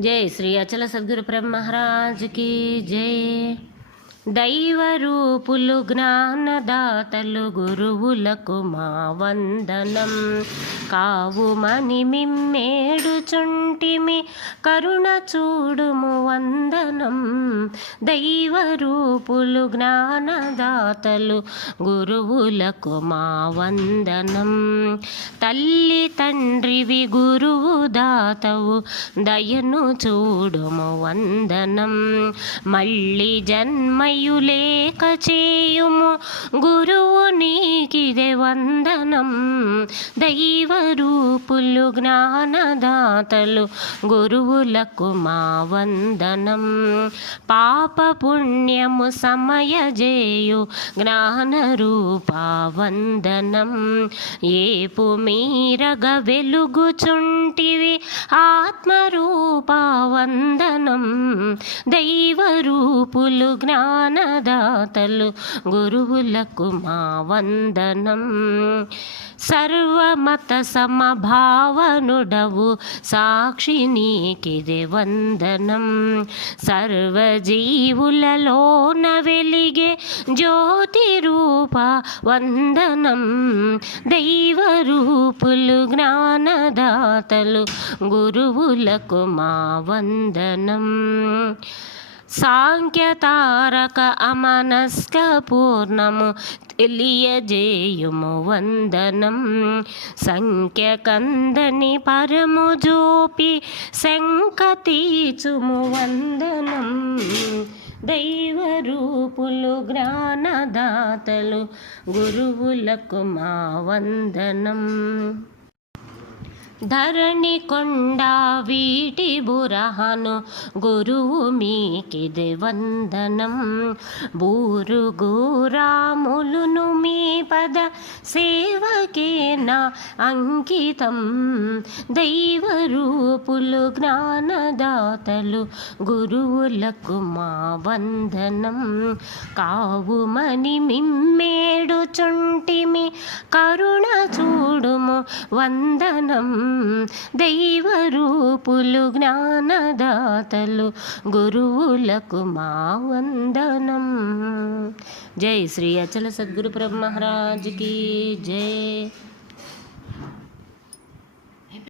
जय श्री अचल सद्गुरु ब्रह्म महाराज की जय। దైవరూపులు జ్ఞానదాతలు గురువులకు మా వందనం. కావుమని మిమ్మేడుచుంటిమి కరుణ చూడుము వందనం. దైవరూపులు జ్ఞానదాతలు గురువులకు మా వందనం. తల్లి తండ్రివి గురువు దాతవు దయను చూడుము వందనం. మళ్ళీ జన్మయులేక చేయుము గురువు నీకిదే వందనం. దైవరూపులు జ్ఞానదాతలు గురువులకు మా వందనం. పాప పుణ్యము సమయజేయు జ్ఞానరూప వందనం. ఏపు మీరగ వెలుగుచుంటివి ఆత్మరూప వందనం. దైవరూపులు జ్ఞానదాతలు గురువులకు మా వందనం. సర్వమత సమభావనుడవు సాక్షి నీకిదే వందనం. సర్వజీవులలోన వెలిగే జ్యోతి రూప వందనం. దైవరూపులు జ్ఞానదాతలు గురువులకు మా వందనం. సాంఖ్యతారక అమనస్క పూర్ణము తెలియజేయుము వందనం. సంఖ్య కందని పరము జోపి శంక తీచుము వందనం. దైవరూపులు జ్ఞానదాతలు గురువులకు మా వందనం. ధరణి కొండ వీటి బురహను గురువు మీకిదే వందనం. బూరుగురాములును మీ పద సేవకే నా అంకితం. దైవరూపులు జ్ఞానదాతలు గురువులకు మా వందనం. కావుమని మిమ్మేడుచుంటిమి కరుణ చూడుము వందనం. దైవరూపులు జ్ఞానదాతలు గురువులకు మా వందనం. జై శ్రీ అచల సద్గురు బ్రహ్మ మహారాజ్ की जय।